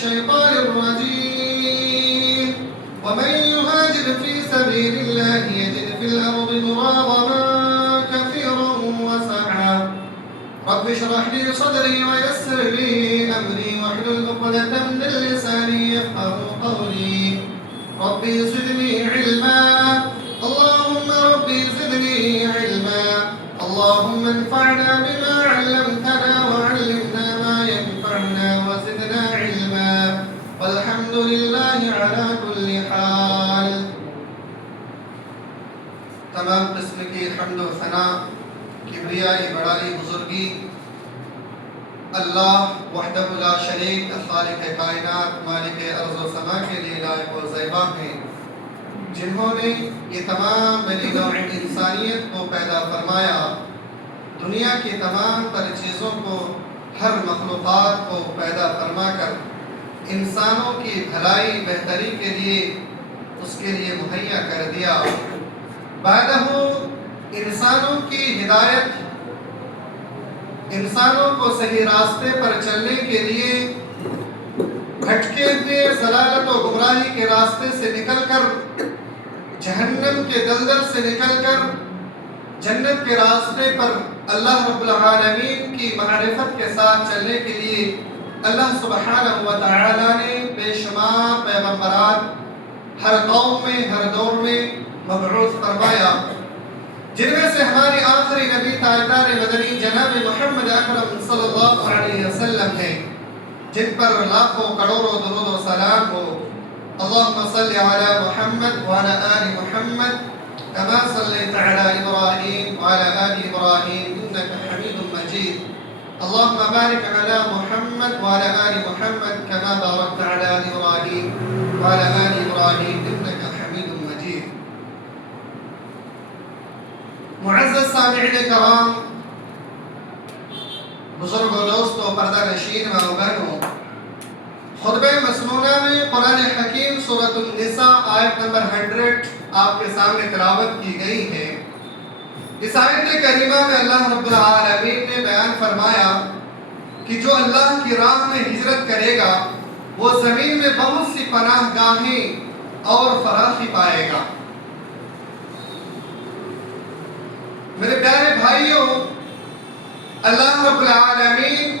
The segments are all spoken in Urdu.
الشيطان الرجيم ومن يهاجر في سبيل الله يجد في الأرض مراغما كثيرا وسعا رب اشرح لي صدري ويسر لي أمري واحلل عقدة من لساني يفقهوا قولي ربي زدني علما اللهم ربي زدني علما اللهم انفعنا بما علمتنا وعلمنا ما ينفعنا وزدنا علما والحمد لله على كل حال. تمام قسم کی حمد و ثنا کبریائی بڑائی بزرگی اللہ وحدہ لا شریک خالق کائنات مالک ارض و سما کے لیے لائق و زیبا ہیں، جنہوں نے یہ تمام بنی نوع انسانیت کو پیدا فرمایا، دنیا کی تمام تر چیزوں کو، ہر مخلوقات کو پیدا فرما کر انسانوں کی بھلائی بہتری کے لیے اس کے لیے مہیا کر دیا، بعدہ انسانوں کی ہدایت، انسانوں کو صحیح راستے پر چلنے کے لیے بھٹکے ہوئے ضلالت و گمراہی کے راستے سے نکل کر، جہنم کے دلدل سے نکل کر جنت کے راستے پر اللہ رب العالمین کی معرفت کے ساتھ چلنے کے لیے اللہ سبحانہ و تعالی نے بے شمار پیغمبران ہر قوم میں ہر دور میں مبعوث فرمایا، جن میں سے ہمارے آخری نبی تاجدار مدنی جناب محمد اکرم صلی اللہ علیہ وسلم ہیں، جن پر لاکھوں کروڑوں درود و سلام ہو۔ اللهم صل على محمد وعلى آل محمد كما صليت على إبراهيم وعلى آل إبراهيم إنك حميد مجيد. اللهم بارك على محمد وعلى آل محمد كما باركت على إبراهيم وعلى آل إبراهيم إنك حميد مجيد. معزز سامعین کرام، بزرگوں، دوستوں، پردہ نشین و بہنوں، خطبہ مسنونہ میں قرآن حکیم سورۃ النساء آیت نمبر 100 آپ کے سامنے تلاوت کی گئی ہے۔ اس آیت کریمہ میں اللہ رب العالمین نے بیان فرمایا کہ جو اللہ کی راہ میں ہجرت کرے گا وہ زمین میں بہت سی پناہ گاہیں اور فراخی پائے گا۔ میرے پیارے بھائیوں، اللہ رب العالمین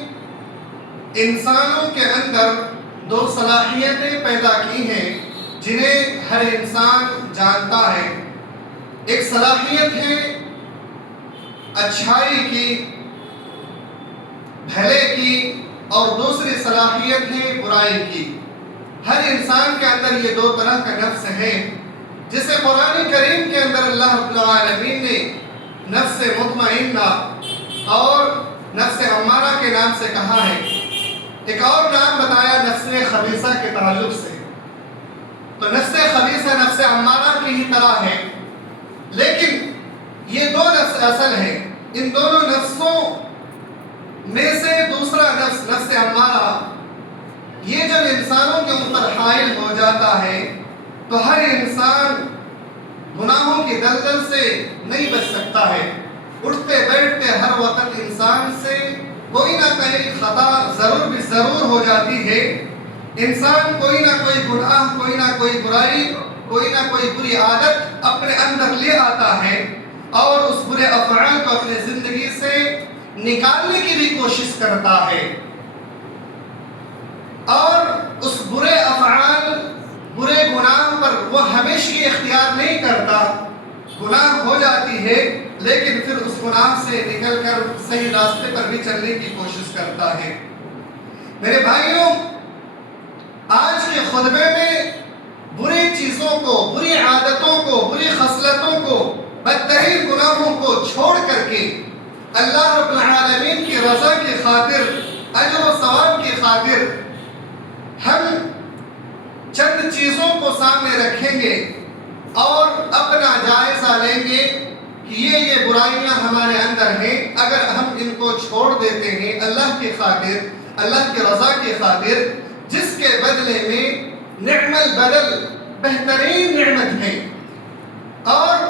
انسانوں کے اندر دو صلاحیتیں پیدا کی ہیں جنہیں ہر انسان جانتا ہے۔ ایک صلاحیت ہے اچھائی کی، بھلے کی، اور دوسری صلاحیت ہے برائی کی۔ ہر انسان کے اندر یہ دو طرح کا نفس ہے، جسے قرآن کریم کے اندر اللہ رب العالمین نے نفس مطمئنہ اور نفس امارہ کے نام سے کہا ہے۔ ایک اور نام بتایا نفس خبیثہ کے تعلق سے۔ تو نفس خبیثہ نفس امارہ کی ہی طرح ہے، لیکن یہ دو نفس اصل ہیں۔ ان دونوں نفسوں میں سے دوسرا نفس، نفس امارہ، یہ جب انسانوں کے اوپر حائل ہو جاتا ہے تو ہر انسان گناہوں کی دلدل سے نہیں بچ سکتا ہے۔ اٹھتے بیٹھتے ہر وقت انسان سے کوئی نہ کوئی خطا ضرور ہو جاتی ہے۔ انسان کوئی نہ کوئی گناہ، کوئی نہ کوئی برائی، کوئی نہ کوئی بری عادت اپنے اندر لے آتا ہے اور اس برے افعال کو اپنے زندگی سے نکالنے کی بھی کوشش کرتا ہے، اور اس برے افعال، برے گناہ پر وہ ہمیشہ اختیار نہیں کرتا۔ گناہ ہو جاتی ہے لیکن پھر اس گناہ سے نکل کر صحیح راستے پر بھی چلنے کی کوشش کرتا ہے۔ میرے بھائیوں، آج کے خطبے میں بری چیزوں کو، بری عادتوں کو، بری خصلتوں کو، بدترین گناہوں کو چھوڑ کر کے اللہ رب العالمین کی رضا کی خاطر، اجر و ثواب کی خاطر ہم چند چیزوں کو سامنے رکھیں گے اور اپنا جائزہ لیں گے کہ یہ برائیاں ہمارے اندر ہیں، اگر ہم ان کو چھوڑ دیتے ہیں اللہ کی خاطر، اللہ کی رضا کی خاطر، جس کے بدلے میں نعم البدل، بہترین نعمت ہے اور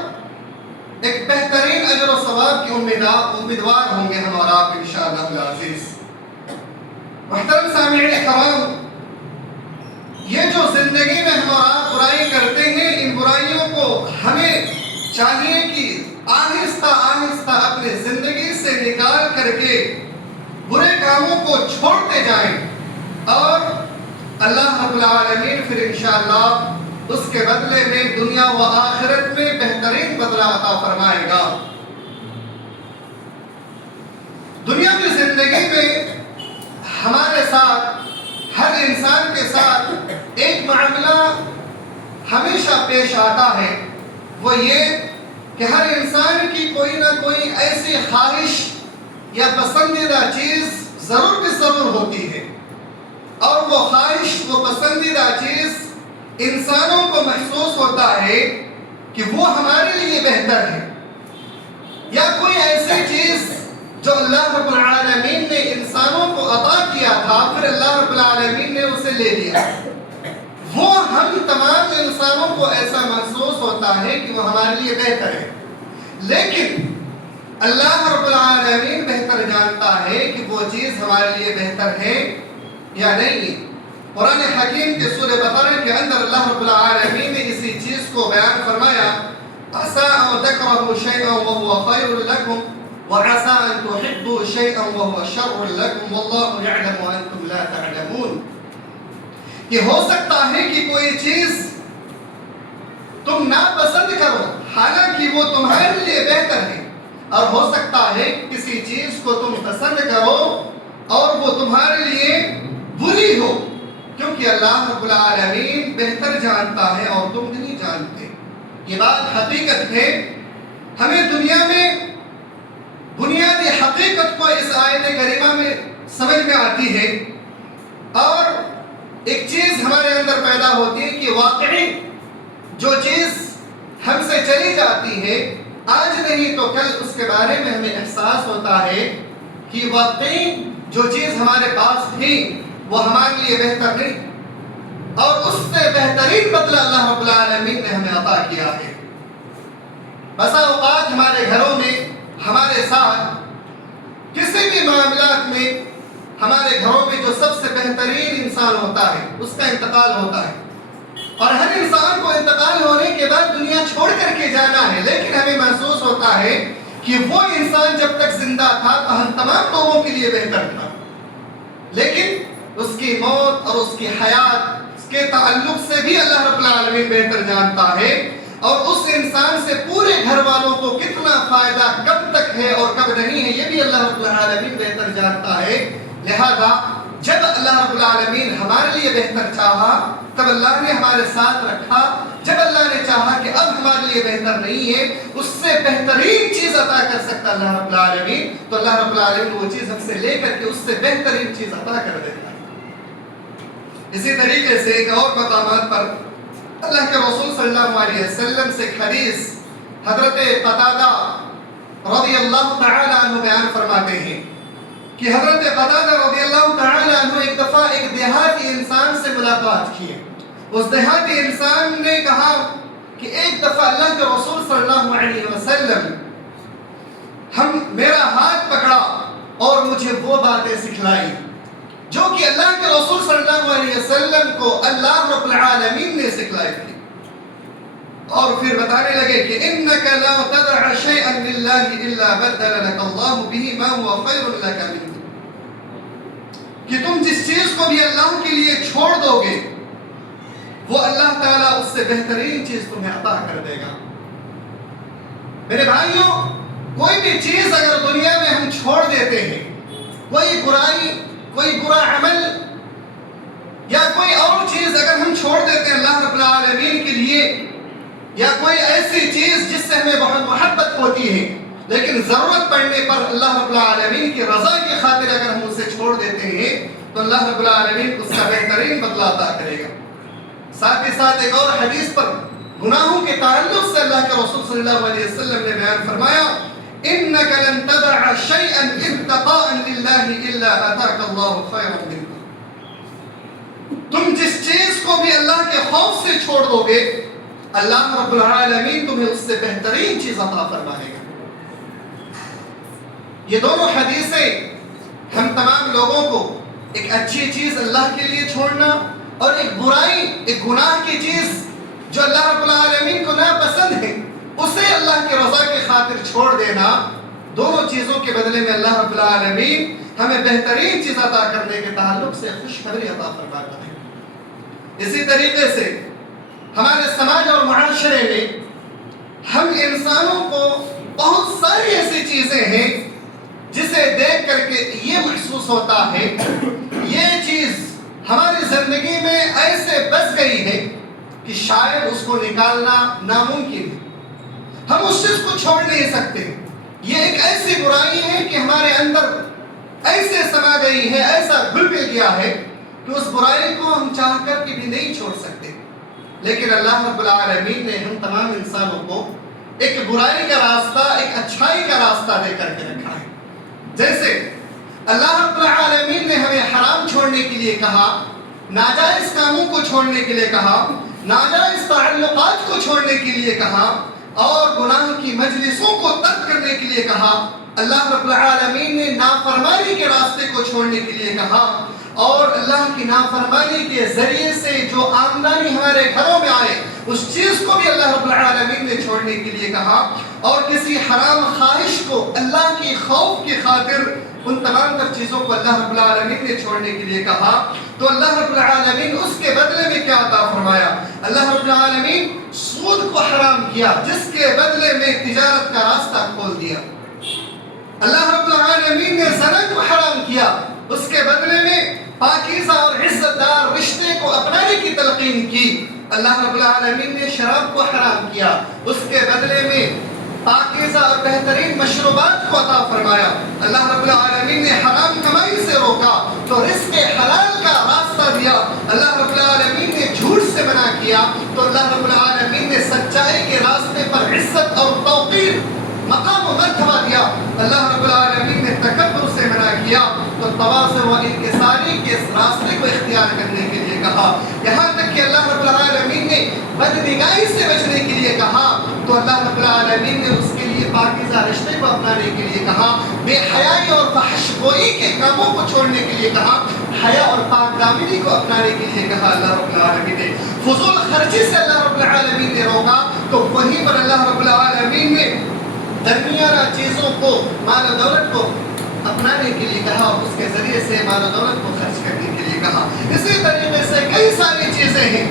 ایک بہترین اجر و ثواب کی امیدوار ہوں گے ہم اور آپ انشاءاللہ العزیز۔ محترم سامعین کرام، زندگی میں ہم اور آپ برائی کرتے ہیں، ان برائیوں کو ہمیں چاہیے کہ آہستہ آہستہ اپنے زندگی سے نکال کر کے برے کاموں کو چھوڑتے جائیں، اور اللہ رب العالمین پھر انشاءاللہ اس کے بدلے میں دنیا و آخرت میں بہترین بدلہ عطا فرمائے گا۔ دنیا کی زندگی میں ہمارے ساتھ، ہر انسان کے ساتھ ایک معاملہ ہمیشہ پیش آتا ہے، وہ یہ کہ ہر انسان کی کوئی نہ کوئی ایسی خواہش یا پسندیدہ چیز ضرور کی ضرور ہوتی ہے، اور وہ خواہش، وہ پسندیدہ چیز انسانوں کو محسوس ہوتا ہے کہ وہ ہمارے لیے بہتر ہے، یا کوئی ایسی چیز جو اللہ رب العالمین نے انسانوں کو عطا کیا تھا، پھر اللہ رب العالمین نے اسے لے لیا، وہ ہم تمام انسانوں کو ایسا محسوس ہوتا ہے کہ وہ ہمارے لیے بہتر ہے، لیکن اللہ رب العالمین بہتر جانتا ہے کہ وہ چیز ہمارے لیے بہتر ہے یا نہیں۔ قرآن حکیم کے سورہ بقرہ کے اندر اللہ رب العالمین نے اسی چیز کو بیان فرمایا، عَسَىٰ أَن تَكْرَهُوا شَيْئًا وَهُوَ خَيْرٌ لَكُمْ وَعَسَىٰ أَن تُحِبُّوا شَيْئًا وَهُوَ شَرٌّ لَكُمْ وَاللَّهُ يَعْلَمُ وَأَنتُمْ لَا تَعْلَمُونَ۔ یہ ہو سکتا ہے کہ کوئی چیز تم ناپسند کرو حالانکہ وہ تمہارے لیے بہتر ہے، اور ہو سکتا ہے کسی چیز کو تم پسند کرو اور وہ تمہارے لیے بری ہو، کیونکہ اللہ رب العالمین بہتر جانتا ہے اور تم نہیں جانتے۔ یہ بات حقیقت ہے۔ ہمیں دنیا میں بنیادی حقیقت کو اس آیت کریمہ میں سمجھ میں آتی ہے، اور ایک چیز ہمارے اندر پیدا ہوتی ہے کہ واقعی جو چیز ہم سے چلی جاتی ہے، آج نہیں تو کل اس کے بارے میں ہمیں احساس ہوتا ہے کہ واقعی جو چیز ہمارے پاس تھی وہ ہمارے لیے بہتر نہیں، اور اس سے بہترین بدلہ اللہ رب العالمین نے ہمیں عطا کیا ہے۔ بسا اوقات ہمارے گھروں میں، ہمارے ساتھ کسی بھی معاملات میں، ہمارے گھروں میں جو سب سے بہترین انسان ہوتا ہے اس کا انتقال ہوتا ہے، اور ہر انسان کو انتقال ہونے کے بعد دنیا چھوڑ کر کے جانا ہے، لیکن ہمیں محسوس ہوتا ہے کہ وہ انسان جب تک زندہ تھا تو ہم تمام لوگوں کے لیے بہتر تھا، لیکن اس کی موت اور اس کی حیات، اس کے تعلق سے بھی اللہ رب العالمین بہتر جانتا ہے، اور اس انسان سے پورے گھر والوں کو کتنا فائدہ کب تک ہے اور کب نہیں ہے یہ بھی اللہ رب العالمین بہتر جانتا ہے۔ لہذا جب اللہ رب العالمین ہمارے لیے بہتر چاہا تب اللہ نے ہمارے ساتھ رکھا، جب اللہ نے چاہا کہ اب ہمارے لیے بہتر نہیں ہے، اس سے بہترین چیز عطا کر سکتا اللہ رب العالمین، تو اللہ رب العالمین وہ چیز ہم سے لے کر کے اس سے بہترین چیز عطا کر دیتا ہے۔ اسی طریقے سے ایک اور مقامات پر اللہ کے رسول صلی اللہ علیہ وسلم سے ایک حدیث حضرت قتادہ رضی اللہ تعالی عنہ بیان فرماتے ہیں کہ حضرت قتادہ رضی اللہ تعالی عنہ ایک دفعہ ایک دیہاتی انسان سے ملاقات کی۔ اس دیہاتی انسان نے کہا کہ ایک دفعہ اللہ کے رسول صلی اللہ علیہ وسلم میرا ہاتھ پکڑا اور مجھے وہ باتیں سکھلائی جو کہ اللہ کے رسول صلی اللہ علیہ وسلم کو اللہ رب العالمین نے سکھلائی تھی، اور پھر بتانے لگے کہ انک لا تدع شیئا للہ الا بدل لك اللہ به ما هو خیر لك منه، کہ تم جس چیز کو بھی اللہ کے لیے چھوڑ دو گے وہ اللہ تعالیٰ اس سے بہترین چیز تمہیں عطا کر دے گا۔ میرے بھائیوں، کوئی بھی چیز اگر دنیا میں ہم چھوڑ دیتے ہیں، کوئی برائی، کوئی برا عمل یا کوئی اور چیز اگر ہم چھوڑ دیتے ہیں اللہ رب العالمین کے لیے، یا کوئی ایسی چیز جس سے ہمیں بہت محبت ہوتی ہے لیکن ضرورت پڑنے پر اللہ رب العالمین کی رضا کی خاطر اگر ہم اسے چھوڑ دیتے ہیں تو اللہ رب العالمین اس کا بہترین بدلہ عطا کرے گا۔ ساتھ ہی ساتھ ایک اور حدیث پر گناہوں کے تعلق سے اللہ کے رسول صلی اللہ علیہ وسلم نے بیان فرمایا انک لن تدع شیئا ابتغاء للہ الا اتاک اللہ خیرا منہ، تم جس چیز کو بھی اللہ کے خوف سے چھوڑ دو گے اللہ رب العالمین تمہیں اس سے بہترین چیز عطا فرمائے گا۔ یہ دونوں حدیثیں ہم تمام لوگوں کو ایک اچھی چیز اللہ کے لیے چھوڑنا اور ایک برائی، ایک گناہ کی چیز جو اللہ رب العالمین کو ناپسند ہے، اسے اللہ کی رضا کی خاطر چھوڑ دینا، دونوں چیزوں کے بدلے میں اللہ رب العالمین ہمیں بہترین چیز عطا کرنے کے تعلق سے خوشخبری عطا فرماتا ہے۔ اسی طریقے سے ہمارے سماج اور معاشرے میں ہم انسانوں کو بہت ساری ایسی چیزیں ہیں جسے دیکھ کر کے یہ محسوس ہوتا ہے یہ چیز ہماری زندگی میں ایسے بس گئی ہے کہ شاید اس کو نکالنا ناممکن ہے، ہم اس چیز کو چھوڑ نہیں سکتے۔ یہ ایک ایسی برائی ہے کہ ہمارے اندر ایسے سما گئی ہے، ایسا گھل مل گیا ہے کہ اس برائی کو ہم چاہ کر کے بھی نہیں چھوڑ سکتے۔ لیکن اللہ رب العالمین نے ہم تمام انسانوں کو ایک برائی کا راستہ، ایک اچھائی کا راستہ دے کر کے رکھا ہے۔ جیسے اللہ رب العالمین نے ہمیں حرام چھوڑنے کے لیے کہا، ناجائز کاموں کو چھوڑنے کے لیے کہا، ناجائز تعلقات کو چھوڑنے کے لیے کہا، اور گناہ کی مجلسوں کو ترک کرنے کے لیے کہا۔ اللہ رب العالمین نے نافرمانی کے راستے کو چھوڑنے کے لیے کہا، اور اللہ کی نافرمانی کے ذریعے سے جو آمدنی ہمارے گھروں میں آئے اس چیز کو بھی اللہ رب العالمین نے چھوڑنے کے لیے کہا، اور کسی حرام خواہش کو اللہ کی خوف کی خاطر ان تمام تر چیزوں کو اللہ رب العالمین نے چھوڑنے کے لیے کہا۔ تو اللہ رب العالمین اس کے بدلے میں کیا عطا فرمایا؟ اللہ رب العالمین سود کو حرام کیا، جس کے بدلے میں تجارت کا راستہ کھول دیا۔ اللہ رب العالمین نے زنا کو حرام کیا، اس کے بدلے میں پاکیزہ اور عزت دار رشتے کو اپنانے کی تلقین کی۔ اللہ رب العالمین نے شراب کو حرام کیا، اس کے بدلے میں پاکیزہ اور بہترین مشروبات کو عطا فرمایا۔ اللہ رب العالمین نے حرام کمائی سے روکا تو رزق حلال کا راستہ دیا۔ اللہ رب العالمین نے جھوٹ سے منع کیا تو اللہ رب العالمین نے سچائی کے راستے پر عزت اور توقیر، مقام و مرتبہ دیا۔ اللہ رب العالمین نے تکبر سے منع کیا تو تواضع و انکساری کے اس راستے کو اختیار کرنے کے لیے کہا۔ یہاں تک کہ اللہ رب العالمین نے بدنگاہی سے بچنے کے لیے کہا تو اللہ رب العالمین نے اس کے لیے پاکیزہ رشتے کو اپنانے کے لیے کہا۔ بے حیائی اور فحش گوئی کے کاموں کو چھوڑنے کے لیے کہا، حیا اور پاک دامنی کو اپنانے کے لیے کہا۔ اللہ رب العالمین نے فضول خرچی سے اللہ رب العالمین نے روکا تو وہیں پر اللہ رب العالمین نے درمیانہ چیزوں کو، مال و دولت کو اپنانے کے لیے کہا، اور اس کے ذریعے سے مال و دولت کو خرچ کرنے کے لیے کہا۔ اسی طریقے سے کئی ساری چیزیں ہیں،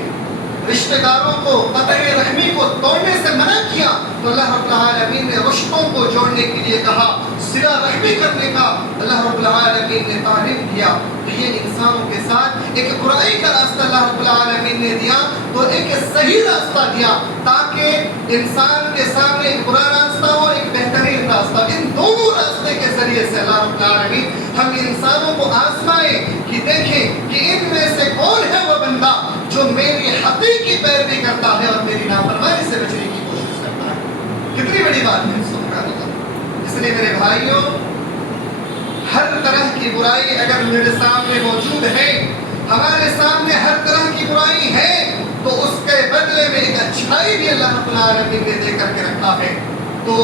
رشتہ داروں کو، قطع رحمی کو توڑنے سے منع کیا تو اللہ رب العالمین نے رشتوں کو جوڑنے کے لیے کہا، صلہ رحمی کرنے کا اللہ رب العالمین نے تعلیم کیا۔ تو یہ انسانوں کے ساتھ ایک برائی کا راستہ اللہ رب العالمین نے دیا تو ایک صحیح راستہ دیا، تاکہ انسان کے سامنے ایک برا راستہ ہو، ایک بہترین راستہ۔ ان دونوں راستے کے ذریعے سے اللہ رب العالمین ہم انسانوں کو آزمائے کہ دیکھیں کہ ان میں سے کون ہے وہ بندہ جو میری حقیقی پیروی کرتا ہے اور میری نافرمانی سے بچنے کی کوشش کرتا ہے۔ کتنی بڑی بات ہے، سبحان اللہ۔ اس لیے میرے بھائیوں، ہر طرح کی برائی اگر میرے سامنے موجود ہے، ہمارے سامنے ہر طرح کی برائی ہے، تو اس کے بدلے میں ایک اچھائی بھی اللہ رب العالمین نے دے کر کے رکھا ہے۔ تو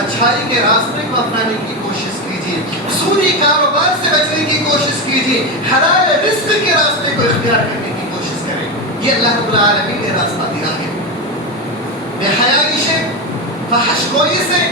اچھائی کے راستے کو اپنانے کی کوشش کیجیے، سودی کاروبار سے بچنے کی کوشش کیجیے، حلال رزق کے راستے کو اختیار کرنے کی کوشش کریں۔ یہ اللہ رب العالمین نے راستہ دیا ہے۔ بے حیائی سے، فحش گوئی سے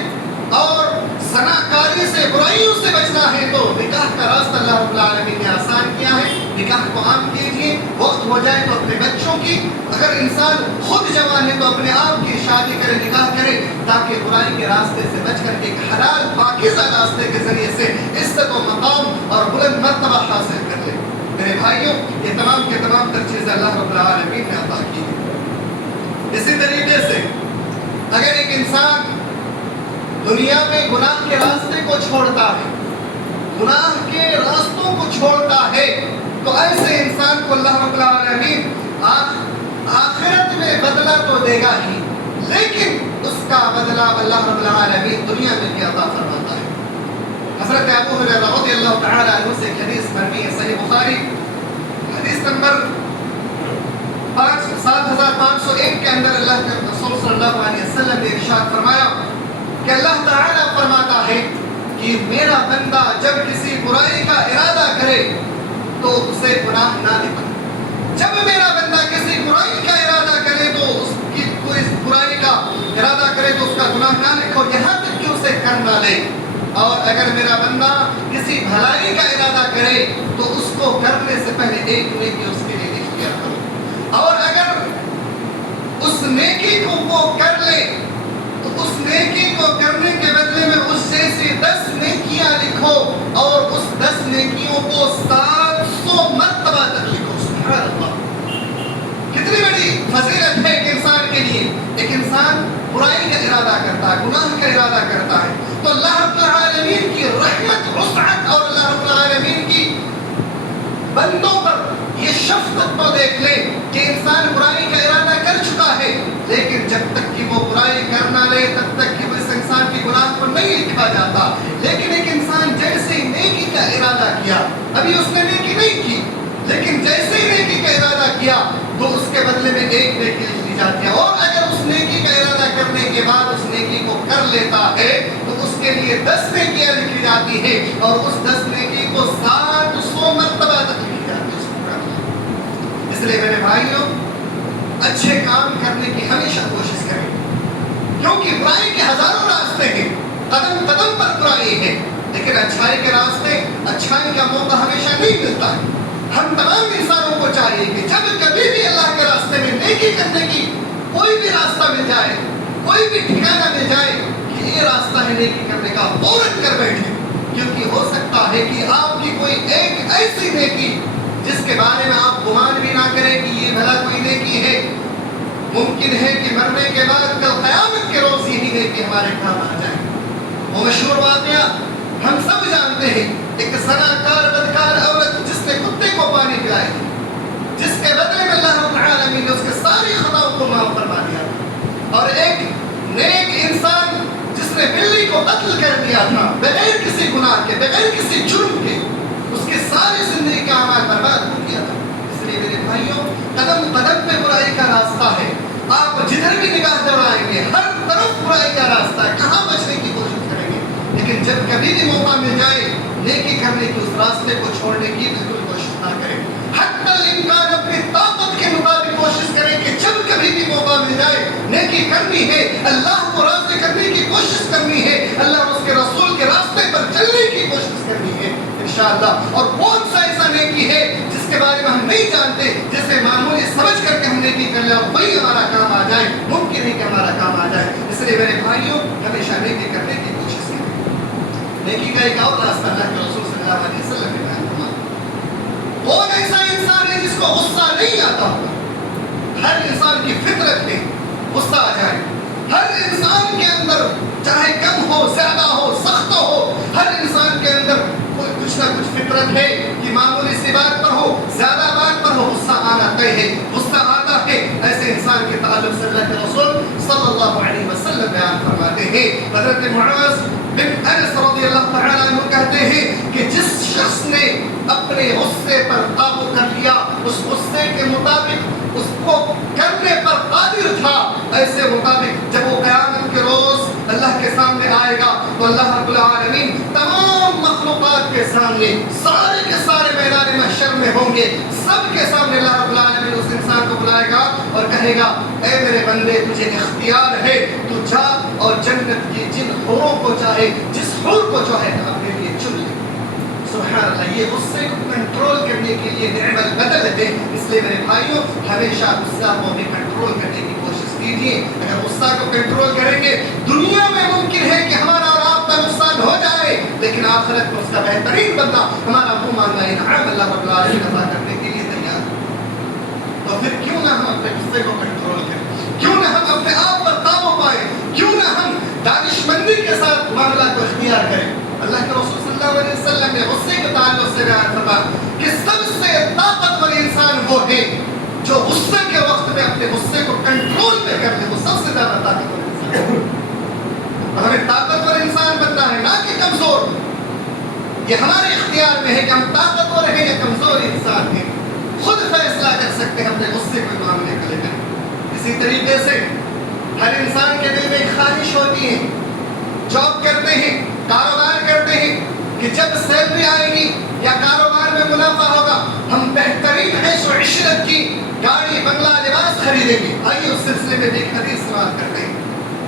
اور زناکاری سے، برائیوں سے بچنا ہے تو نکاح کا راستہ اللہ رب العالمین نے آسان کیا ہے۔ نکاح کو عام کیجیے، وقت ہو جائے تو اپنے بچوں کی، اگر انسان خود جوان ہے تو اپنے آپ کی شادی کرے، نکاح کرے، تاکہ برائی کے راستے سے بچ کر کے ایک حلال پاکیزہ راستے کے ذریعے سے عزت و مقام اور بلند مرتبہ حاصل کر لے۔ میرے بھائیوں، یہ تمام کے تمام تر چیزیں اللہ رب العالمین نے عطا کی ہیں۔ اسی طریقے سے اگر ایک انسان دنیا میں گناہ کے راستے کو چھوڑتا ہے، گناہ کے راستوں کو چھوڑتا ہے، تو ایسے انسان کو اللہ رب العالمین آخرت میں بدلہ تو دے گا ہی، لیکن اس کا بدلہ اللہ رب العالمین دنیا میں بھی عطا فرماتا ہے۔ حضرت ابو ہریرہ رضی اللہ تعالی عنہ سے ایک حدیث مروی ہے، صحیح بخاری حدیث نمبر 7501 کے اندر اللہ کے رسول صلی اللہ علیہ وسلم نے ارشاد فرمایا کہ اللہ تعالیٰ فرماتا ہے کہ میرا بندہ جب کسی برائی کا ارادہ کرے تو اسے گناہ نہ دکھائے، جب میرا بندہ کسی برائی کا ارادہ کرے تو اس کی کوئی برائی کا ارادہ کرے تو اس کا گناہ نہ لکھو یہاں تک کہ اسے کر نہ لے، اور اگر میرا بندہ کسی بھلائی کا ارادہ کرے تو اس کو کرنے سے پہلے ایک نیکی اس کے لیے لکھ دیا کرو، اور اگر اس نیکی کو وہ کر لے تو اس نیکی کو کرنے کے بدلے میں اس جیسی 10 نیکیاں لکھو، اور اس 10 نیکیوں کو 700 مرتبہ تک لکھو۔ سبحان اللہ، کتنی بڑی فضیلت ہے ایک انسان کے لیے۔ ایک انسان برائی کا ارادہ کرتا ہے، گناہ کا ارادہ کرتا ہے، تو اللہ رب العالمین کی رحمت، وسعت اور اللہ رب العالمین کی بندوں پر یہ شفقت کو دیکھ لے کہ انسان برائی کا ارادہ کر چکا ہے، لیکن جب تک کہ وہ برائی کر نہ لے تب تک کہ اس انسان کی گناہ کو نہیں لکھا جاتا۔ لیکن ایک انسان جیسے ہی نیکی کا ارادہ کیا، ابھی اس نے نیکی نہیں کی، لیکن جیسے ہی نیکی کا ارادہ کیا تو اس کے بدلے میں ایک نیکی لکھ دی جاتی ہے، اور اگر اس نیکی کا ارادہ کرنے کے بعد اس نیکی کو کر لیتا ہے تو اس کے لیے 10 نیکیاں لکھی جاتی ہیں، اور اس 10 نیکی کو 700 مرتبہ تک لکھی جاتی ہے۔ اس لیے میرے بھائیوں، اچھے کام کرنے کی ہمیشہ کوشش کریں، کیونکہ برائی کے ہزاروں راستے ہیں، قدم قدم پر برائی ہے، لیکن اچھائی کے راستے، اچھائی کا موقع ہمیشہ نہیں ملتا ہے۔ ہم تمام انسانوں کو چاہیے کہ جب کبھی بھی اللہ کے راستے میں نیکی کرنے کی کوئی بھی راستہ مل جائے، کوئی بھی ٹھکانہ مل جائے کہ یہ راستہ ہے نیکی کرنے کا، فوراً کر بیٹھے، کیونکہ ہو سکتا ہے کہ آپ کی کوئی ایک ایسی نیکی جس کے بارے میں آپ گمان بھی نہ کریں کہ یہ بھلا کوئی نیکی ہے، ممکن ہے کہ مرنے کے بعد کل قیامت کے روز یہی نیکی ہمارے کام آ جائے۔ وہ مشہور واقعہ ہم سب جانتے ہیں، ایک زناکار بدکار عورت جس نے کتے کو پانی پلائی، جس کے بدلے میں اللہ رب العالمین نے اس کے ساری خطاؤں کو معاف فرما دیا، اور ایک نیک انسان جس نے بلی کو قتل کر دیا تھا بغیر کسی گناہ کے، بغیر کسی جرم کے، اس کی ساری زندگی کا اعمال برباد ہو گیا تھا۔ اس لیے میرے بھائیوں، قدم قدم پہ برائی کا راستہ ہے، آپ جدھر بھی نگاہ دوڑائیں گے ہر طرف برائی کا راستہ ہے، کہاں بچنے کی کوشش کریں گے، لیکن جب کبھی بھی موقع مل جائے نیکی کرنے کی اس راستے کو چھوڑنے کی بالکل کوشش نہ کریں، حتی الامکان اپنی طاقت کے مطابق کوشش کریں کہ جب کبھی بھی موقع مل جائے نیکی کرنی ہے، اللہ کو راضی کرنے کی کوشش کرنی ہے، اللہ اور اس کے رسول کے راستے پر چلنے کی کوشش کرنی ہے انشاءاللہ۔ اور کون سا ایسا نیکی ہے جس کے بارے میں ہم نہیں جانتے، جسے معمولی سمجھ کر کے ہم نیکی کر لیں اور وہی ہمارا کام آ جائے، ممکن ہے کہ ہمارا کام آ جائے۔ اس لیے میرے بھائیوں، ہمیشہ نیکی کرنے کی کوشش کریں۔ نیکی کا ایک اور راستہ اللہ کے رسول صلی اللہ علیہ وسلم نے بیان فرمایا، کون ایسا انسان ہے جس کو غصہ نہیں آتا ہوگا؟ ہر انسان کی فطرت میں غصہ آ جائے، ہر انسان کے اندر چاہے کم ہو، زیادہ ہو، سخت ہو، ہر انسان کے اندر کوئی کچھ نہ کچھ فطرت ہے کہ معمولی سی بات پر ہو، زیادہ بات پر ہو، غصہ آنا طے ہے، غصہ آتا ہے۔ ایسے انسان کے تعلق سے اللہ کے رسول صلی اللہ علیہ وسلم بیان فرماتے ہیں، حضرت معاذ بن انس رضی اللہ تعالیٰ عنہ کہتے ہیں کہ جس شخص نے اپنے غصے پر قابو کر لیا، اس غصے کے مطابق اس کو کرنے پر قادر تھا، ایسے مطابق جب وہ قیامت کے روز اللہ کے سامنے آئے گا تو اللہ رب العالمین تمام مخلوقات کے سامنے، سارے کے سارے میدان محشر میں ہوں گے، سب کے سامنے اللہ رب العالمین اس انسان کو بلائے گا اور کہے گا، اے میرے بندے، تجھے اختیار ہے، تو جا اور جنت کی جن حوروں کو چاہے، جس حور کو چاہے اپنے لیے چن لے۔ سبحان اللہ، یہ غصے کو کنٹرول کرنے کے لیے نعم البدل ہے۔ اس لیے میرے بھائیوں، ہمیشہ غصہ کو بھی کنٹرول کرنے کی کوشش کیجیے۔ اگر غصہ کو کنٹرول کریں گے، دنیا میں ممکن ہے کہ ہمارا اور آپ کا نقصان ہو جائے، لیکن آخرت میں اس کا بہترین بدلہ ہمارا منہ مانگا انعام اللہ رب العالمین عطا کرنے کے لیے تیار ہے۔ تو پھر کیوں نہ ہم اپنے غصے کو کنٹرول کریں، کیوں نہ ہم اپنے آپ پر قابو پائیں، کیوں نہ ہم دانشمندی کے ساتھ معاملہ کو اختیار کریں۔ اللہ کے رسول صلی اللہ علیہ وسلم نے غصے کے تعلق سے بیان فرمایا کہ سب سے طاقتور انسان وہ ہے جو غصے کے وقت میں اپنے غصے کو کنٹرول میں کر لے، وہ سب سے زیادہ طاقتور انسان ہے۔ اور ہمیں طاقتور انسان بننا ہے، نہ کہ کمزور۔ یہ ہمارے اختیار میں ہے کہ ہم طاقتور ہیں یا کمزور انسان ہیں، خود فیصلہ کر سکتے ہیں اپنے غصے کو معاملے کو لے کر۔ اسی طریقے سے ہر انسان کے دل میں ایک خواہش ہوتی ہے، جاب کرتے ہیں، کاروبار کرتے ہیں کہ جب سیلری آئے گی یا کاروبار میں منافع ہوگا، ہم بہترین عیش و عشرت کی ملے گی. آئیے اس سلسلے میں ایک حدیث سماعت کرتے ہیں.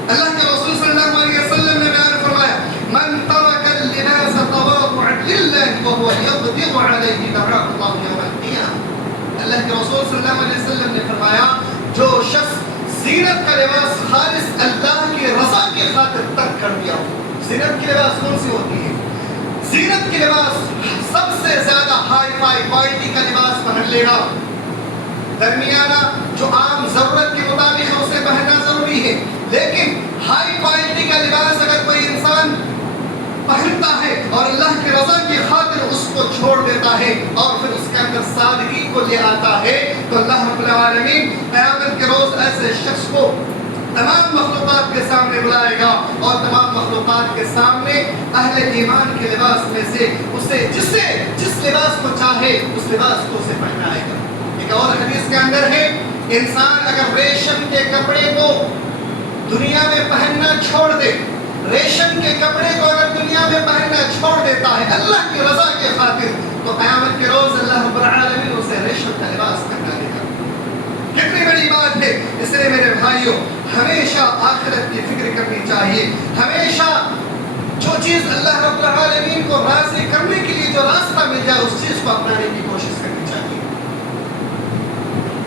اللہ کے رسول صلی اللہ علیہ وسلم نے بیان فرمایا من ترک اللباس تواضعا للہ وهو يقدر علیہ دعاه اللہ یوم القیامہ. اللہ کے رسول صلی اللہ علیہ وسلم نے فرمایا جو شخص زینت کا لباس خالص اللہ کی رضا کی خاطر ترک کر دیا. زینت کی لباس کون سی ہوتی ہے؟ زینت کی لباس سب سے زیادہ ہائی فائی کوالٹی کا لباس پہن لینا. درمیانہ جو عام ضرورت کے مطابق ہے اسے پہننا ضروری ہے، لیکن ہائی کوالٹی کا لباس اگر کوئی انسان پہنتا ہے اور اللہ کی رضا کی خاطر اس کو چھوڑ دیتا ہے اور پھر اس کے اندر سادگی کو لے آتا ہے تو اللہ رب العالمین قیامت کے روز ایسے شخص کو تمام مخلوقات کے سامنے بلائے گا اور تمام مخلوقات کے سامنے اہل ایمان کے لباس میں سے اسے جس لباس کو چاہے اس لباس کو اسے پہنائے گا. ایک اور حدیث کے اندر ہے انسان اگر ریشم کے کپڑے کو دنیا میں پہننا چھوڑ دے، ریشم کے کپڑے کو اگر دنیا میں پہننا چھوڑ دیتا ہے اللہ کی رضا کی خاطر تو قیامت کے روز اللہ رب العالمین اسے ریشم کا لباس پہنا دے گا. کتنی بڑی بات ہے. اس لیے میرے بھائیوں ہمیشہ آخرت کی فکر کرنی چاہیے. ہمیشہ جو چیز اللہ رب العالمین کو راضی کرنے کے لیے جو راستہ مل جائے اس چیز کو اپنانے کی کوشش کرنی چاہیے.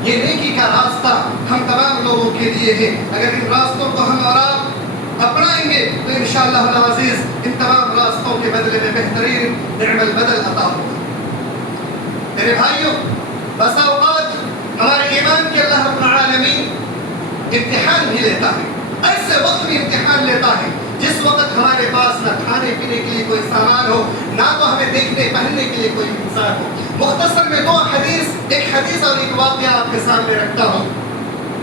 یہ نیکی کا راستہ ہم تمام لوگوں کے لیے ہے. اگر ان راستوں کو ہم اور آپ اپنائیں گے تو انشاءاللہ العزیز ان تمام راستوں کے بدلے میں بہترین نعم البدل عطا ہوگا. میرے بھائیوں بس اوقات ہمارے ایمان کے اللہ رب العالمین امتحان بھی لیتا ہے. ایسے وقت بھی امتحان لیتا ہے جس وقت ہمارے پاس نہ کھانے پینے کے لیے کوئی سامان ہو، نہ تو ہمیں دیکھنے پہننے کے لیے کوئی انسان ہو. مختصر میں ایک حدیث اور ایک واقعہ آپ کے سامنے رکھتا ہوں.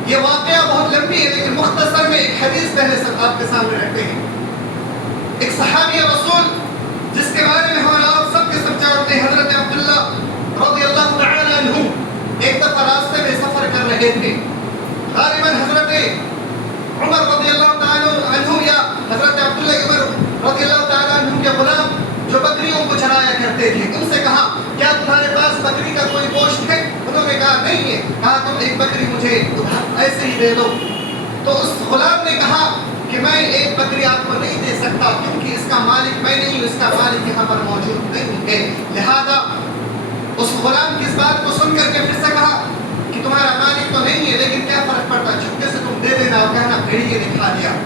یہ واقعہ بہت لمبی ہے لیکن مختصر میں ایک حدیث پہلے سب آپ کے سامنے رکھتے ہیں. ایک صحابی رسول جس کے بارے میں ہم آپ سب کے سب جانتے ہیں، حضرت عبداللہ رضی اللہ تعالی عنہ ایک دفعہ راستے میں سفر کر رہے تھے. غالباً حضرت عمر رضی اللہ تعالی عنہ یا حضرت عبداللہ رضی اللہ تعالی عنہ کے غلام جو بکریوں کو چرایا کرتے تھے ان سے کہا کیا تمہارے پاس بکری کا کوئی گوشت ہے؟ انہوں نے کہا نہیں ہے. کہا تم ایک بکری مجھے ایسے ہی دے دو. تو اس غلام نے کہا کہ میں ایک بکری آپ کو نہیں دے سکتا کیونکہ اس کا مالک میں نہیں ہوں، اس کا مالک یہاں پر موجود نہیں ہے. لہذا اس غلام کی اس بات کو سن کر کے پھر سے کہا کہ تمہارا مالک تو نہیں ہے لیکن کیا فرق پڑتا، چھپکے سے تم دے دینا اور کہنا بھیڑیے نے کھا لیا.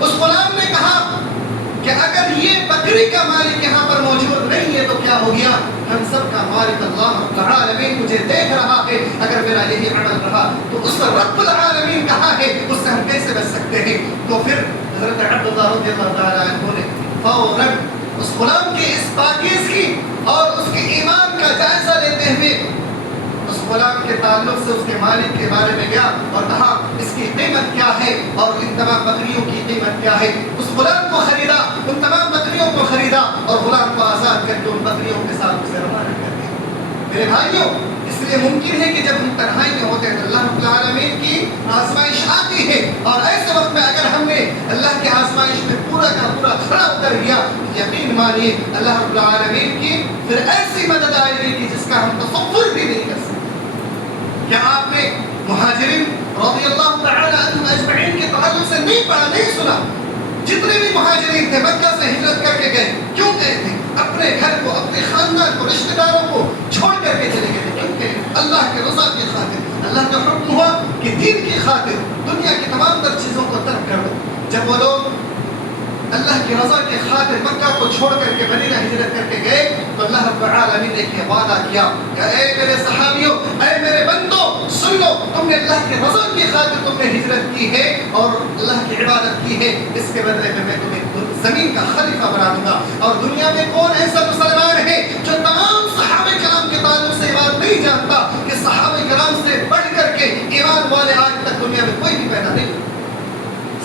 اس غلام نے کہا کہ اگر یہ بکری کا مالک یہاں پر موجود نہیں ہے تو کیا ہو گیا، ہم سب کا مالک اللہ رب العالمین مجھے دیکھ رہا ہے. اگر میرا یہی عمل رہا تو اس رب العالمین کہاں ہے، اس سے ہم کیسے بچ سکتے ہیں. تو پھر حضرت عبداللہ رضی اللہ تعالی عنہ نے فوراً اس غلام کی اس پاکیزگی اور اس کے ایمان کا جائزہ لیتے ہوئے اس غلام کے تعلق سے اس کے مالک کے بارے میں گیا اور کہا اس کی قیمت کیا ہے اور ان تمام بکریوں کی قیمت کیا ہے. اس غلام کو خریدا، ان تمام بکریوں کو خریدا اور غلام کو آزاد کر کے ان بکریوں کے ساتھ اسے روانہ کر دیا. میرے بھائیوں اس لیے ممکن ہے کہ جب ہم تنہائی میں ہوتے ہیں تو اللہ رب العالمین کی آزمائش آتی ہے اور ایسے وقت میں اگر ہم نے اللہ کی آزمائش میں پورا کا پورا کھڑا اتر گیا یقین مانیے اللہ رب العالمین کی پھر ایسی مدد آئے گی کہ جس کا ہم تصور بھی نہیں کر سکتے. کیا آپ نے مہاجرین رضی اللہ تعالی عنہم اجمعین کے تعلق سے نہیں پڑھا، نہیں سنا؟ جتنے بھی مہاجرین تھے مکہ سے ہجرت کر کے گئے. کیوں گئے تھے؟ اپنے گھر کو، اپنے خاندان کو، رشتہ داروں کو چھوڑ کر کے چلے گئے تھے. کیونکہ اللہ کے رضا کی خاطر، اللہ کا حکم ہوا کہ دین کی خاطر دنیا کی تمام تر چیزوں کو ترک کر دو. جب وہ لوگ اللہ کی رضا کی خاطر مکہ کو چھوڑ کر کے مدینہ ہجرت کر کے گئے تو اللہ رب العالمین نے یہ وعدہ کیا کہ اے میرے صحابیوں، اے میرے بندوں، سن لو، تم نے اللہ کی رضا کی خاطر تم نے ہجرت کی ہے اور اللہ کی عبادت کی ہے، اس کے بدلے میں تمہیں زمین کا خلیفہ بنا دوں گا. اور دنیا میں کون ایسا مسلمان ہے جو تمام صحابہ کرام کے تعلق سے یہ بات نہیں جانتا کہ صحابہ کرام سے بڑھ کر کے ایمان والے آج تک دنیا میں کوئی بھی پیدا نہیں.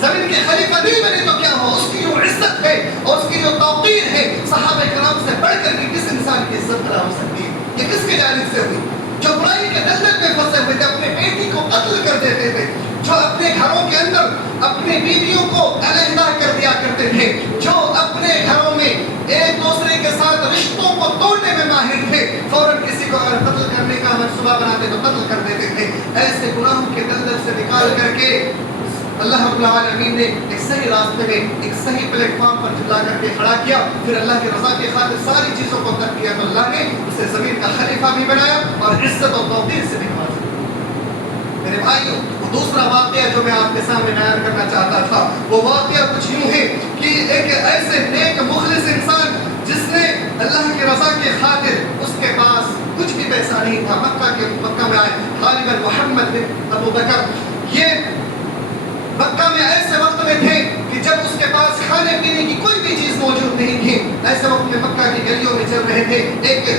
زمین کے خلیفہ نہیں بنے تو کیا ہو، اس کی جو عزت ہے اور اس کی جو توقیر ہے صحابہ کرام سے بڑھ کر کے کس انسان کی عزت بنا ہو سکتی ہے؟ یہ کس کی جانب سے ہوئی؟ جو برائی کے دلدل میں پھنسے ہوئے تھے، اپنے بیٹی کو قتل کر دیتے تھے، جو اپنے گھروں کے اندر اپنی بیویوں کو علیحدہ کر دیا کرتے تھے، جو اپنے گھروں میں ایک دوسرے کے ساتھ رشتوں کو توڑنے میں ماہر تھے، فوراً کسی کو اگر قتل کرنے کا منصوبہ بناتے تو قتل کر دیتے تھے۔ ایسے گناہوں کے دلدل سے نکال کر کے اللہ رب العالمین نے ایک صحیح راستے میں، ایک صحیح پلیٹ فارم پر لا کر کے کھڑا کیا، پھر اللہ کی رضا کی خاطر ساری چیزوں کو ترک کیا، تو اللہ نے اسے زمین کا خلیفہ بھی بنایا اور عزت و توقیر سے بھی نوازا۔ میرے بھائیوں، وہ دوسرا واقعہ جو میں آپ کے سامنے بیان کرنا چاہتا تھا، وہ واقعہ کچھ یوں ہے کہ ایک ایسے نیک مخلص انسان جس نے اللہ کی رضا کی خاطر، اس کے پاس کچھ بھی پیسہ نہیں تھا، مکہ میں آئے غالباً محمد بن ابو بکر، یہ مکہ میں ایسے وقت میں تھے کہ جب اس کے پاس کھانے پینے کی کوئی بھی چیز موجود نہیں تھی۔ ایسے وقت میں مکہ کی گلیوں میں چل رہے تھے، ایک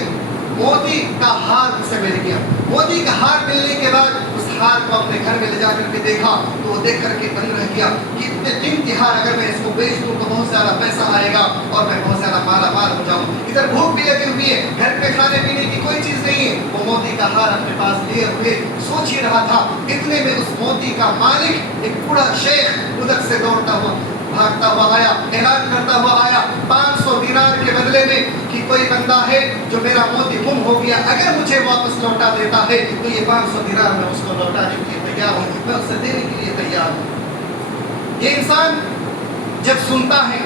موتی کا ہار اسے مل گیا۔ موتی کا ہار ملنے کے بعد اس ہار کو اپنے گھر میں لے جا کر کے دیکھا تو وہ دیکھ کر کے دنگ رہ گیا کہ اتنے قیمتی ہار اگر میں اس کو بیچ دوں تو بہت زیادہ پیسہ آئے گا اور میں بہت زیادہ مالا مال ہو جاؤں۔ ادھر بھوک بھی لگی ہوئی ہے، گھر پہ کھانے پینے کی کوئی چیز نہیں ہے، وہ موتی کا ہار اپنے پاس لیے ہوئے سوچ ہی رہا تھا۔ اتنے میں اس موتی کا مالک ایک بوڑھا شیخ ادھر سے دوڑتا ہوا بھاگتا ہوا آیا، اعلان کرتا ہوا آیا 500 دینار کے بدلے میں کہ کوئی بندہ ہے جو میرا موتی گم ہو گیا، اگر مجھے واپس لوٹا دیتا ہے تو یہ 500 دینار میں اس کو لوٹانے کے لیے تیار ہوں، میں اسے دینے کے لیے تیار ہوں۔ یہ انسان جب سنتا ہے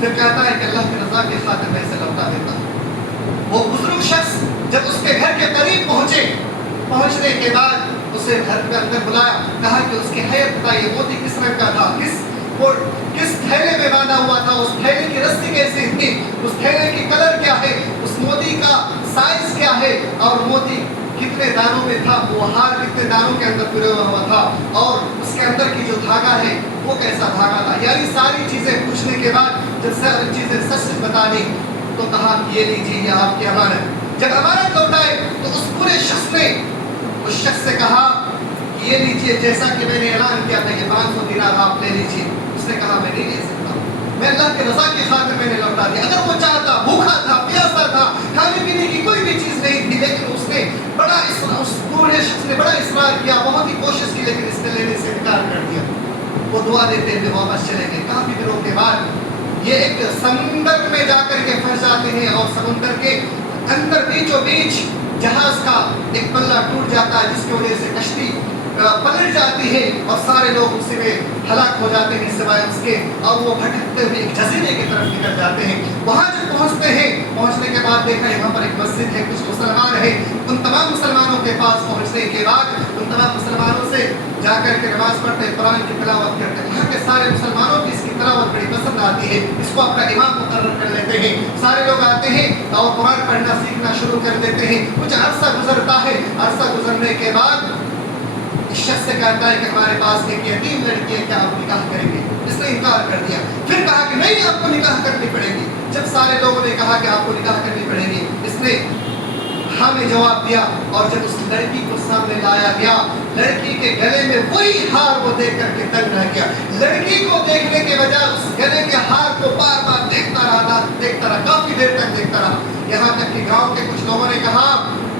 پھر کہتا ہے کہ اللہ کی رضا کی خاطر میں اسے لوٹا دیتا ہوں۔ وہ بزرگ شخص جب اس کے گھر کے قریب پہنچنے کے بعد اسے گھر کے اندر بلایا، کہا کہ اس کی حیرت بتائیے موتی کس رنگ کا تھا، کس تھیلے میں باندھا ہوا تھا، اس تھیلے کی رسی کیسی تھی، اس تھیلے کی کلر کیا ہے، اس موتی کا سائز کیا ہے، اور موتی کتنے دانوں میں تھا، وہ ہار کتنے دانوں کے اندر پورے ہوا تھا، اور اس کے اندر کی جو دھاگا ہے وہ کیسا دھاگا تھا۔ یعنی ساری چیزیں پوچھنے کے بعد جب ساری چیزیں سچ بتا دی تو کہا یہ لیجیے یہ آپ کی امانت۔ جب امانت لوٹائے تو اس پورے شخص نے اس شخص سے کہا یہ لیجیے جیسا کہ میں نے اعلان کیا تھا، یہ 500 دینار آپ لے لیجیے۔ اس نے کہا میں نہیں لے سکتا، میں اللہ کی رضا کی خاطر میں نے لوٹا دیا۔ اگر وہ چاہتا، بھوکا تھا، پیاسا تھا، کھانے پینے کی کوئی بھی چیز نہیں تھی، لیکن اس نے بڑا اس پورے شخص نے بڑا اصرار کیا، بہت ہی کوشش کی، لیکن اس نے لینے سے انکار کر دیا۔ وہ دعا دیتے ہوئے واپس چلے گئے۔ کافی دنوں کے بعد یہ ایک سمندر میں جا کر کے پھنس جاتے ہیں اور سمندر کے اندر بیچوں بیچ جہاز کا ایک پلہ ٹوٹ جاتا ہے، جس کی وجہ سے کشتی پلٹ جاتی ہے اور سارے لوگ اسی میں ہلاک ہو جاتے ہیں سوائے اس کے، اور وہ بھٹکتے ہوئے ایک جزیرے کی طرف نکل جاتے ہیں۔ وہاں جب پہنچتے ہیں، پہنچنے کے بعد دیکھا یہاں پر ایک مسجد ہے، کچھ مسلمان ہیں۔ ان تمام مسلمانوں کے پاس پہنچنے کے بعد ان تمام مسلمانوں سے جا کر کے نماز پڑھتے، قرآن کی تلاوت کرتے۔ وہاں کے سارے مسلمانوں کی اس کی تلاوت بڑی پسند آتی ہے، اس کو اپنا امام مقرر کر لیتے ہیں۔ سارے لوگ آتے ہیں اور قرآن پڑھنا سیکھنا شروع کر دیتے ہیں۔ کچھ عرصہ گزرتا ہے، عرصہ گزرنے کے بعد شخص سے کہتا ہے کہ ہمارے پاس ایک یتیم لڑکی ہے، کیا آپ نکاح کریں گے؟ اس نے انکار کر دیا۔ پھر کہا کہ نہیں، آپ کو نکاح کرنی پڑے گی۔ جب سارے لوگوں نے کہا کہ آپ کو نکاح کرنی پڑے گی، اس نے ہاں میں جواب دیا، اور جب اس لڑکی کو سامنے لایا گیا، لڑکی کے گلے میں وہی ہار وہ دیکھ کر کے دنگ رہ گیا۔ لڑکی کو دیکھنے کے بجائے اس گلے کے ہار کو بار بار دیکھتا رہا، کافی دیر تک دیکھتا رہا، یہاں تک کہ گاؤں کے کچھ لوگوں نے کہا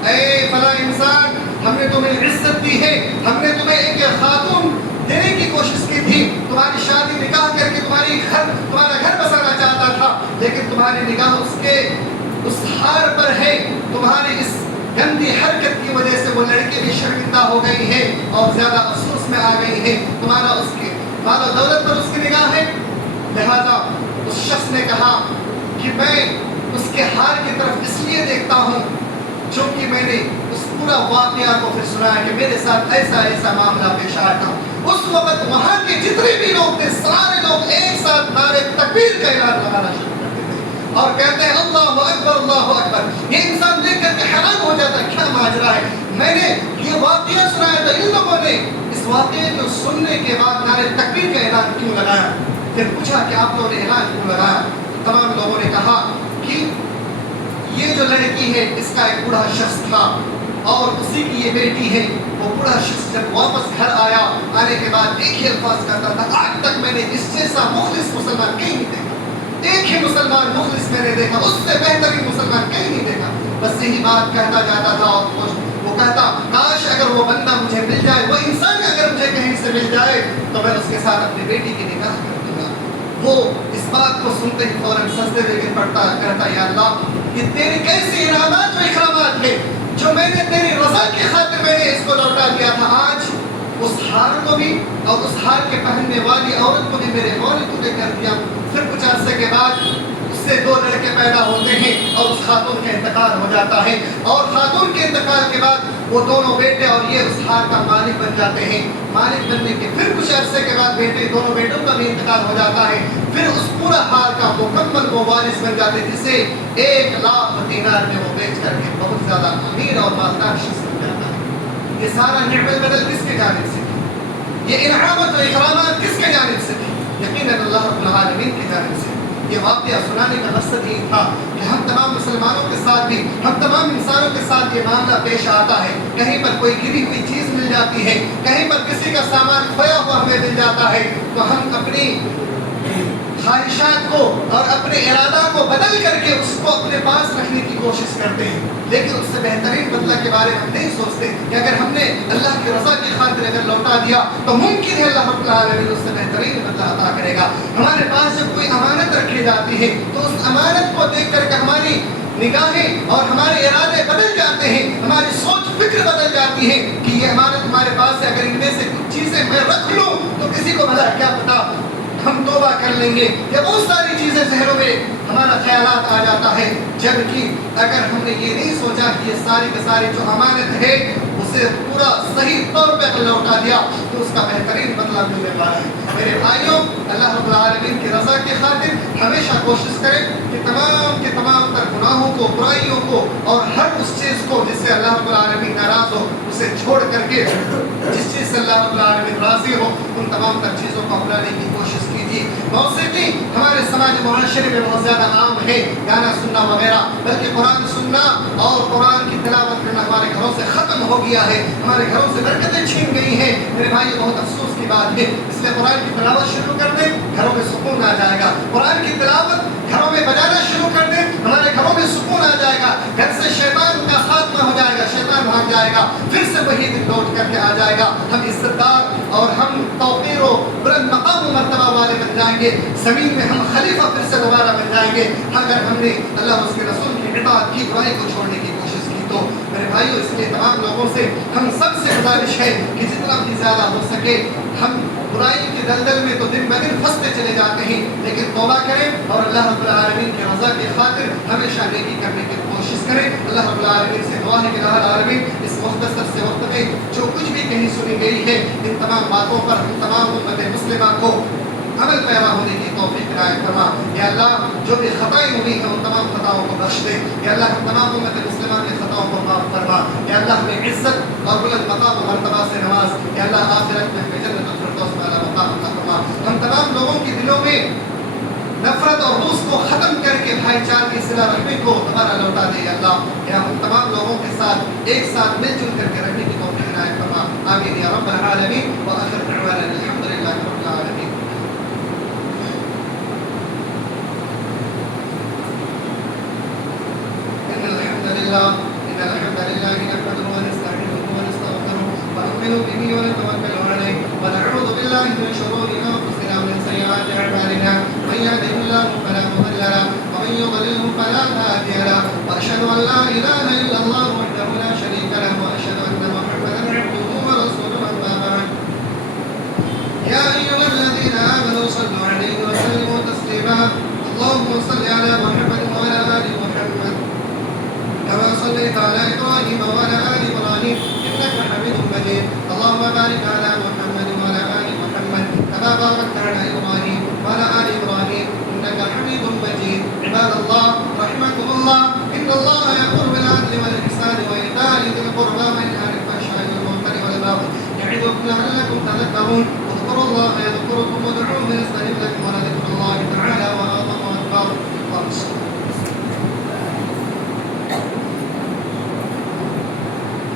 اے فلاں انسان، ہم نے تمہیں عزت دی ہے، ہم نے تمہیں ایک خاتون دینے کی کوشش کی تھی، تمہاری شادی نکاح کر کے تمہارا گھر بسانا چاہتا تھا، لیکن تمہاری نگاہ اس ہار پر ہے۔ تمہاری اس گندی حرکت کی وجہ سے وہ لڑکی بھی شرمندہ ہو گئی ہے اور زیادہ افسوس میں آ گئی ہے، تمہارا اس کے مال و دولت پر اس کی نگاہ ہے۔ لہذا اس شخص نے کہا کہ میں اس کے ہار کی طرف اس لیے دیکھتا ہوں چونکہ میں نے اس پورا واقعہ کو پھر سنا ہے کہ میرے ساتھ ایسا معاملہ پیش آیا تھا۔ اس وقت وہاں کے جتنے بھی لوگ تھے، سارے لوگ ایک ساتھ نعرے تکبیر کا اعلان لگانا شروع کرتے تھے اور کہتے ہیں اللہ اکبر اللہ اکبر۔ یہ انسان دیکھ کر کے حیران ہو جاتا ہے، کیا ماجرا ہے؟ میں نے یہ واقعہ سنایا تو ان لوگوں نے اس واقعے کو سننے کے بعد نعرے تکبیر کا اعلان کیوں لگایا؟ پھر پوچھا کہ آپ لوگوں نے اعلان کیوں لگایا؟ تمام لوگوں نے کہا کہ یہ جو لڑکی ہے اس کا ایک بوڑھا شخص تھا اور اسی کی یہ بیٹی ہے۔ وہ بوڑھا شخص جب واپس گھر آیا، آنے کے بعد ایک ہی الفاظ کہتا تھا، آج تک میں نے اس جیسا مخلص مسلمان کہیں نہیں دیکھا، ایک ہی مسلمان مخلص میں نے دیکھا، اس سے بہترین مسلمان کہیں نہیں دیکھا۔ بس یہی بات کہتا جاتا تھا اور وہ کہتا کاش اگر وہ بندہ مجھے مل جائے، وہ انسان اگر مجھے کہیں سے مل جائے تو میں اس کے ساتھ اپنی بیٹی کی نکاح کر دوں گا۔ وہ اس بات کو سنتے ہی فوراً سجدے میں گر پڑتا کہتا یا اللہ یہ تیری کیسی انعامات و اکرامات ہے جو میں نے تیری رضا کی خاطر میں نے اس کو لوٹا دیا تھا، آج اس ہار کو بھی اور اس ہار کے پہننے والی عورت کو بھی میرے حوالے تو نے کر دیا۔ پھر کچھ عرصے کے بعد اس سے 2 لڑکے پیدا ہوتے ہیں اور اس خاتون کا انتقال ہو جاتا ہے، اور خاتون کے انتقال کے بعد وہ دونوں بیٹے اور یہ اس ہار کا مالک بن جاتے ہیں۔ مالک بننے کے پھر کچھ عرصے کے بعد دونوں بیٹوں کا بھی انتقال ہو جاتا ہے، پھر اس پورا ہار کا مکمل وہ وارث بن جاتے ہیں، جسے 1,00,000 دینار میں وہ بیچ کر کے بہت زیادہ امیر اور مالدار شخص بن جاتا ہے۔ یہ سارا نعمت بدل کس کے جانب سے تھی؟ یہ انعامات و اکرامات کس کے جانب سے تھی؟ یقیناً اللہ رب العالمین کی جانب سے۔ یہ واقعہ سنانے کا مقصد یہ تھا کہ ہم تمام مسلمانوں کے ساتھ بھی، ہم تمام انسانوں کے ساتھ یہ معاملہ پیش آتا ہے، کہیں پر کوئی گری ہوئی چیز مل جاتی ہے، کہیں پر کسی کا سامان کھویا ہوا ہمیں مل جاتا ہے، تو ہم اپنی خواہشات کو اور اپنے ارادہ کو بدل کر کے اس کو اپنے پاس رکھنے کی کوشش کرتے ہیں، لیکن اس سے بہترین بدلہ کے بارے میں ہم نہیں سوچتے کہ اگر ہم نے اللہ کی رضا کی خاطر اگر لوٹا دیا تو ممکن ہے اللہ رب العالمین اس سے بہترین بدلہ عطا کرے گا۔ ہمارے پاس جب کوئی امانت رکھی جاتی ہے تو اس امانت کو دیکھ کر کے ہماری نگاہیں اور ہمارے ارادے بدل جاتے ہیں، ہماری سوچ فکر بدل جاتی ہے کہ یہ امانت ہمارے پاس ہے، اگر ان میں سے کچھ چیزیں میں رکھ لوں تو کسی کو بھلا کیا پتا ہم توبہ کر لیں گے، یا بہت ساری چیزیں ذہنوں میں ہمارا خیالات آ جاتا ہے، جبکہ اگر ہم نے یہ نہیں سوچا کہ یہ ساری کی ساری جو امانت ہے اسے پورا صحیح طور پہ لوٹا دیا تو اس کا بہترین بدلہ ملنے والا ہے۔ میرے بھائیوں، اللہ رب العالمین کی رضا کی خاطر ہمیشہ کوشش کریں کہ تمام کے تمام تر گناہوں کو، برائیوں کو اور ہر اس چیز کو جس سے اللہ رب العالمین ناراض ہو اسے چھوڑ کر کے جس چیز سے اللہ رب العالمین راضی ہو ان تمام تر چیزوں کو اپنانے کی کوشش کیجیے۔ موسیقی ہمارے سماج معاشرے میں بہت زیادہ عام ہے، گانا سننا وغیرہ، بلکہ قرآن سننا اور قرآن کی تلاوت کرنا ہمارے گھروں سے ختم ہو گیا ہے، ہمارے گھروں سے برکتیں چھین گئی ہیں۔ میرے بھائی بہت افسوس کی بات ہے، اس لیے قرآن کی تلاوت شروع کر دیں، گھروں میں سکون آ جائے گا۔ قرآن کی تلاوت گھروں میں بجانا شروع کر دیں، ہمارے گھروں میں سکون آ جائے گا، گھر سے شیطان کا خاتمہ ہو جائے گا، شیطان بھاگ جائے گا، پھر سے وہی دن لوٹ کر کے آ جائے گا، ہم عزت دار اور ہم توقیر و بلند مقام و مرتبہ والے بن جائیں گے، زمین میں ہم خلیفہ پھر سے دوبارہ بن جائیں گے اگر ہم نے اللہ اور اس کے رسول کی اطاعت کی، برائی کو چھوڑنے کی کوشش کی تو۔ میرے بھائیو، اس لیے تمام لوگوں سے ہم سب سے گزارش ہے کہ جتنا بھی زیادہ ہو سکے ہم برائی کے دلدل میں تو دن بدن پھنستے چلے جاتے ہیں، لیکن توبہ کریں اور اللہ رب العالمین کی رضا کی خاطر ہمیشہ نیکی کرنے کی کوشش کریں۔ اللہ رب العالمین سے دعا ہے کہ اللہ العالمین اس مختصر سے وقت میں جو کچھ بھی کہیں سنی گئی ہے ان تمام باتوں پر ہم تمام امت مسلمہ کو عمل پیرا ہونے کی توفیق عنایت فرما۔ یا اللہ، جو بھی خطائیں ہوئی ہیں ان تمام خطاؤں کو بخش دے۔ یا اللہ، ہم تمام امت مسلمہ کے خطاؤں کو معاف فرما۔ یا اللہ، ہمیں عزت اور بلند مقام و مرتبہ سے نواز۔ یا اللہ، آخرت میں ہمیں جنت الفردوس میں اعلیٰ مقام عطا فرما۔ ہم تمام لوگوں کے دلوں میں نفرت اور روس کو ختم کر کے بھائی چار کی صلہ رحمی کو دوبارہ لوٹا دے۔ یا اللہ، یا ہم تمام لوگوں کے ساتھ ایک ساتھ مل جل کر کے رہنے کی توفیق عنایت فرما۔ آمین یا رب العالمین۔ وآخر دعوانا الحمد للہ رب العالمین۔ إن الحمد لله نحمده ونستعينه ونستغفره ونؤمن به ونتوكل عليه ونعوذ بالله من شرور أنفسنا ومن سيئات أعمالنا، من يهده الله فلا مضل له ومن يضلله فلا هادي له، وأشهد أن لا إله إلا الله وحده لا شريك له، وأشهد أن محمدا عبده ورسوله، أما بعد. يا أيها الذين آمنوا صلوا عليه وسلموا تسليما. اللهم صل على محمد وعلى آل محمد كما صليت على إبراهيم وعلى آل إبراهيم إنك حميد مجيد. اللهم بارك على محمد وعلى آل محمد كما باركت على إبراهيم وعلى آل إبراهيم إنك حميد مجيد. عباد الله رحمكم الله، إن الله يأمر بالعدل والإحسان وإيتاء ذي القربى وينهى عن الفحشاء والمنكر والبغي يعظكم لعلكم تذكرون.